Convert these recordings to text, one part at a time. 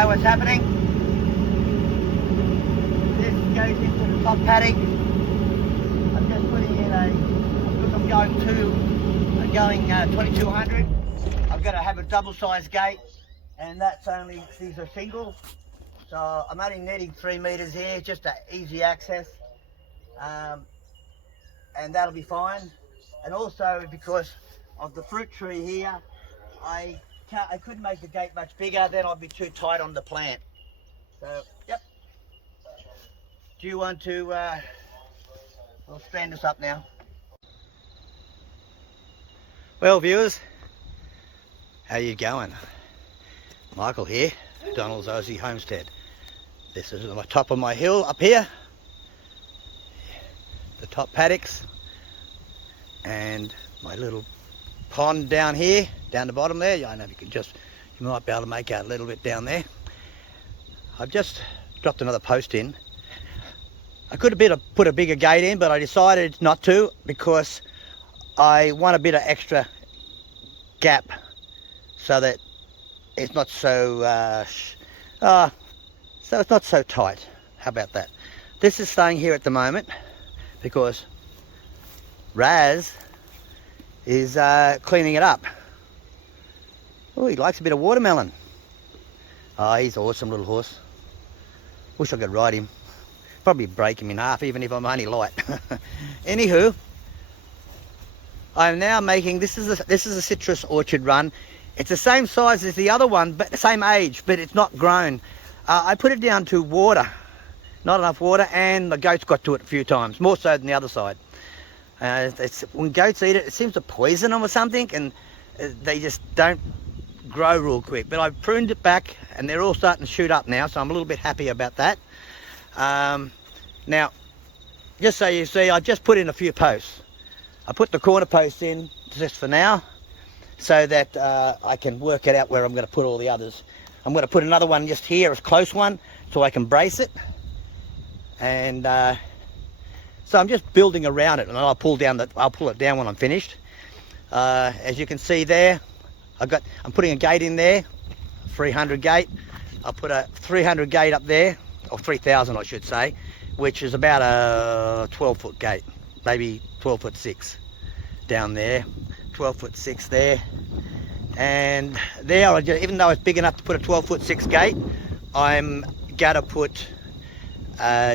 know what's happening. This goes into the top paddock. I'm just putting in because I'm going 2200. I've got to have a double-sized gate, and these are single. So I'm only netting 3 meters here, just to easy access, and that'll be fine. And also because of the fruit tree here, I couldn't make the gate much bigger, then I'd be too tight on the plant. So, yep. Do you want to, we'll stand this up now. Well, viewers, how you going? Michael here, Donald's Aussie Homestead. This is on the top of my hill up here, the top paddocks, and my little pond down here, down the bottom there. I don't know if you might be able to make out a little bit down there. I've just dropped another post in. I could have put a bigger gate in, but I decided not to because I want a bit of extra gap so that it's not so it's not so tight. How about that? This is staying here at the moment because Raz is cleaning it up. Oh, he likes a bit of watermelon. Oh, he's an awesome little horse. Wish I could ride him. Probably break him in half, even if I'm only light. Anywho, I'm now making, this is a citrus orchard run. It's the same size as the other one, but the same age, but it's not grown. I put it down to water, not enough water, and the goats got to it a few times, more so than the other side. When goats eat it, it seems to poison them or something, and they just don't grow real quick. But I've pruned it back, and they're all starting to shoot up now, so I'm a little bit happy about that. Now, just so you see, I just put in a few posts. I put the corner posts in just for now, so that I can work it out where I'm going to put all the others. I'm going to put another one just here, a close one, so I can brace it. And so I'm just building around it, and I'll pull it down when I'm finished. As you can see there, I'm putting a gate in there, 300 gate. I'll put a 300 gate up there, or 3,000 I should say, which is about a 12-foot gate, maybe 12'6" down there, 12'6" there. And there, even though it's big enough to put a 12'6" gate, I'm gonna put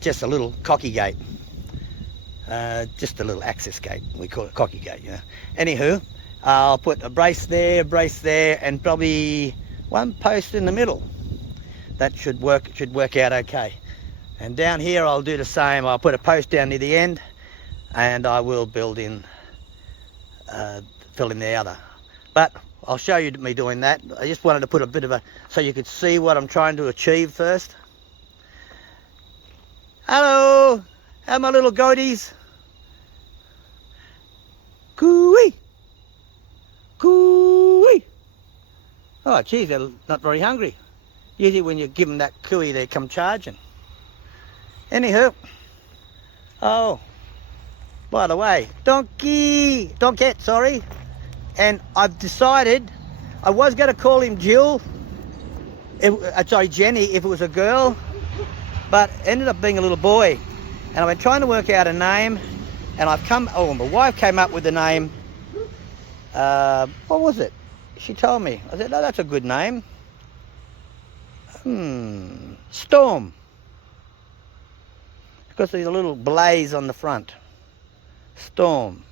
just a little cocky gate, just a little access gate. We call it cocky gate, you know. Anywho, I'll put a brace there, and probably one post in the middle. That should work out okay. And down here I'll do the same. I'll put a post down near the end, and I will fill in the other. But I'll show you me doing that. I just wanted to put a bit of so you could see what I'm trying to achieve first. Hello, how are my little goaties? Cooey, cooey. Oh, geez, they're not very hungry. Usually when you give them that cooey, they come charging. Anywho, oh, by the way, Donkette, sorry. And I've decided I was going to call him Jenny if it was a girl, but it ended up being a little boy. And I've been trying to work out a name, and my wife came up with the name, what was it? She told me. I said, no, that's a good name. Storm. Because there's a little blaze on the front. Storm.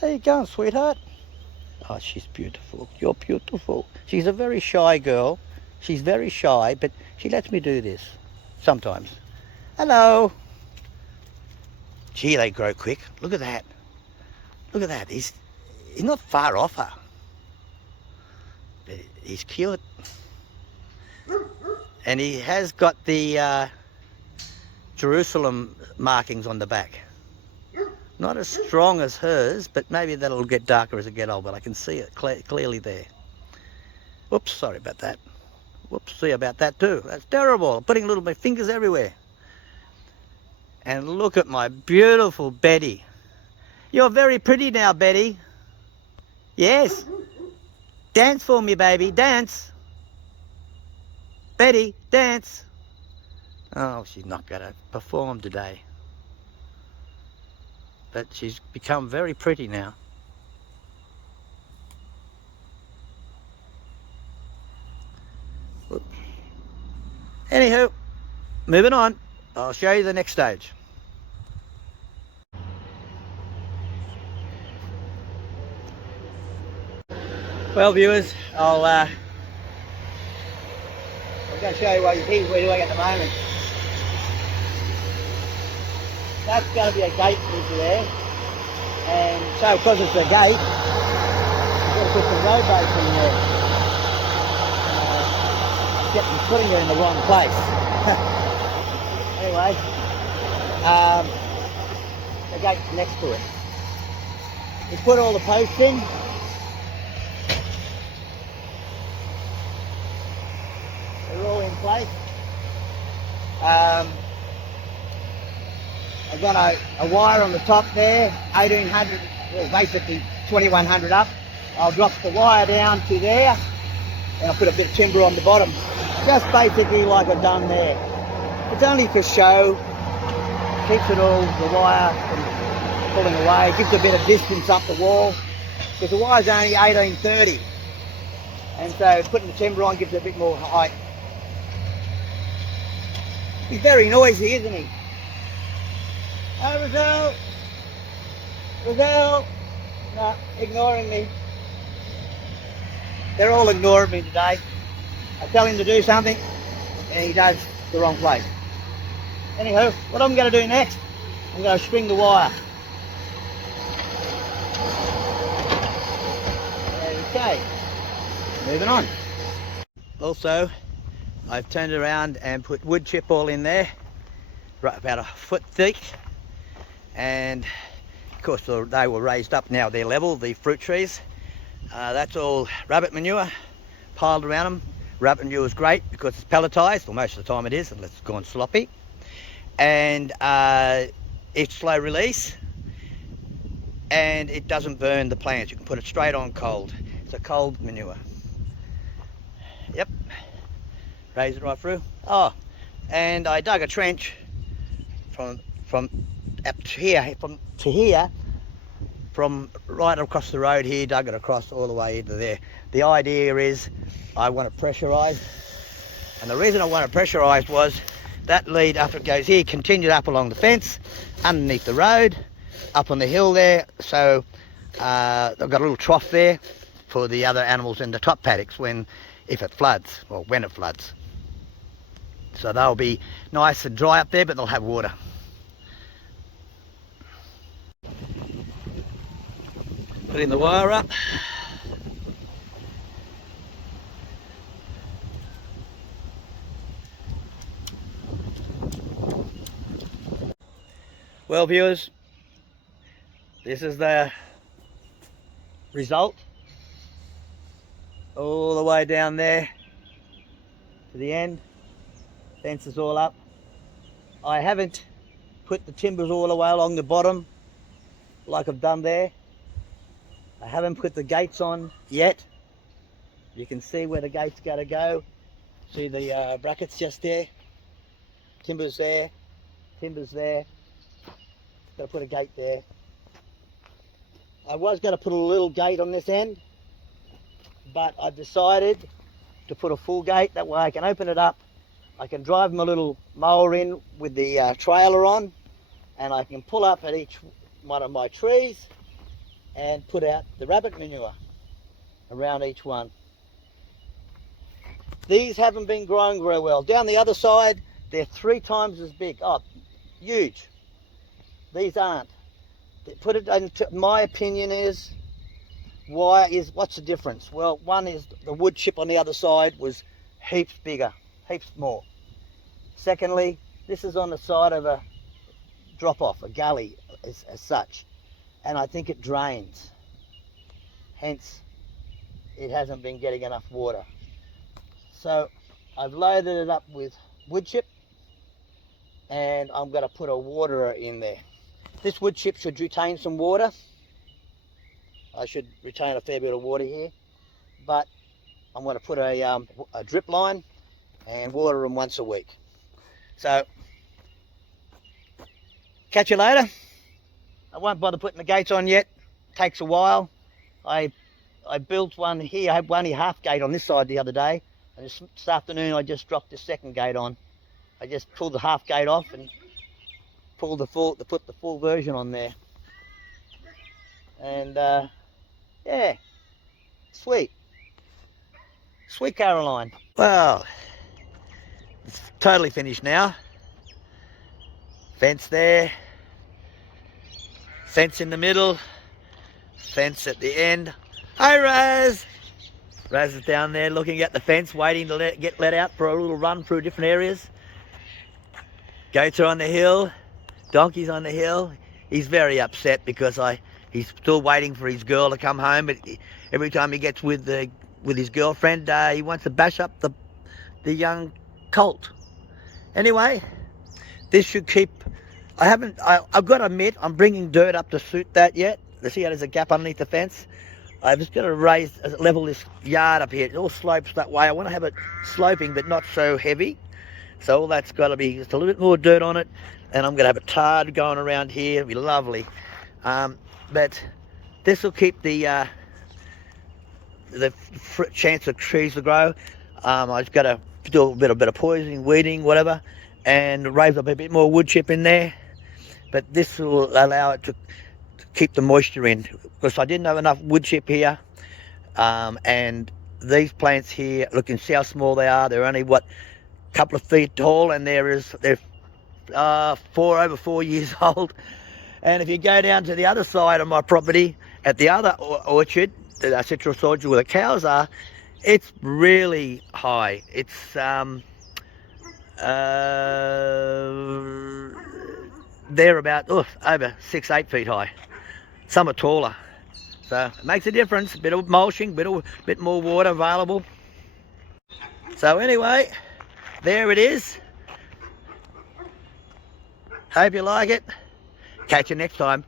There you go, sweetheart. Oh, she's beautiful. You're beautiful. She's a very shy girl. She's very shy, but she lets me do this sometimes. Hello. Gee, they grow quick. Look at that. Look at that. He's not far off her. But he's cute. And he has got the Jerusalem markings on the back. Not as strong as hers, but maybe that'll get darker as I get older, but I can see it clearly there. Whoops, sorry about that. Whoops, see about that too. That's terrible. I'm putting my fingers everywhere. And look at my beautiful Betty. You're very pretty now, Betty. Yes. Dance for me, baby, dance. Betty, dance. Oh, she's not going to perform today. But she's become very pretty now. Anywho, moving on. I'll show you the next stage. Well, viewers, I'm going to show you what we're doing at the moment. That's going to be a gate into there, and so because it's a gate, you've got to put some road base in there. Putting you in the wrong place. Anyway, the gate's next to it. We put all the posts in. They're all in place. I've got a wire on the top there, 1800, well basically 2100 up. I'll drop the wire down to there, and I'll put a bit of timber on the bottom. Just basically like I've done there. It's only for show, keeps it all, the wire from pulling away, gives a bit of distance up the wall, because the wire's only 1830. And so putting the timber on gives it a bit more height. He's very noisy, isn't he? Oh, Rizal! Rizal! No, ignoring me. They're all ignoring me today. I tell him to do something, and he does the wrong place. Anywho, what I'm going to do next, I'm going to string the wire. Okay, moving on. Also, I've turned around and put wood chip all in there, right about a foot thick, and of course they were raised up now, they're level, the fruit trees. That's all rabbit manure piled around them. Rabbit manure is great because it's pelletized, well most of the time it is, unless it's gone sloppy. And it's slow release, and it doesn't burn the plants. You can put it straight on cold. It's a cold manure. Yep, raise it right through. Oh, and I dug a trench from up to here, from right across the road here, dug it across all the way into there. The idea is I want it pressurised, and the reason I want it pressurised was that lead after it goes here continued up along the fence, underneath the road, up on the hill there. So I've got a little trough there for the other animals in the top paddocks if it floods, or when it floods. So they'll be nice and dry up there, but they'll have water. Putting the wire up. Well, viewers, this is the result. All the way down there to the end. Fence is all up. I haven't put the timbers all the way along the bottom like I've done there. I haven't put the gates on yet. You can see where the gate's going to go. See the brackets just there. Timbers there. Timbers there. Got to put a gate there. I was going to put a little gate on this end, but I've decided to put a full gate. That way I can open it up. I can drive my little mower in with the trailer on, and I can pull up at each one of my trees and put out the rabbit manure around each one. These haven't been growing very well. Down the other side, they're 3 times as big. Oh, huge. These aren't. Put it into my opinion is, what's the difference? Well, one is the wood chip on the other side was heaps bigger, heaps more. Secondly, this is on the side of a drop-off, a gully as such, and I think it drains. Hence, it hasn't been getting enough water. So I've loaded it up with wood chip, and I'm going to put a waterer in there. This wood chip should retain some water. I should retain a fair bit of water here, but I'm going to put a drip line and water them once a week. So, catch you later. I won't bother putting the gates on yet. Takes a while. I built one here. I had only half gate on this side the other day, and this afternoon I just dropped the second gate on. I just pulled the half gate off and pulled put the full version on there. And yeah, sweet Caroline. Well, it's totally finished now. Fence there, fence in the middle, fence at the end. Hi Raz! Raz is down there looking at the fence, waiting to get let out for a little run through different areas. Goats are on the hill, donkeys on the hill. He's very upset because he's still waiting for his girl to come home, but every time he gets with his girlfriend, he wants to bash up the young colt. Anyway, this should keep. I've got to admit, I'm bringing dirt up to suit that yet. You see how there's a gap underneath the fence? I've just got to level this yard up here. It all slopes that way. I want to have it sloping, but not so heavy. So all that's got to be just a little bit more dirt on it, and I'm going to have a tarred going around here. It'll be lovely. But this will keep the chance of trees to grow. I've got to do a bit of poisoning, weeding, whatever, and raise up a bit more wood chip in there. But this will allow it to keep the moisture in, because I didn't have enough wood chip here. And these plants here, look, you can see how small they are. They're only, a couple of feet tall, and they're over 4 years old. And if you go down to the other side of my property, at the other orchard, the citrus orchard where the cows are, it's really high. It's they're about over 6-8 feet high. Some are taller, so it makes a difference. A bit of mulching, bit more water available. So anyway, there it is. Hope you like it. Catch you next time.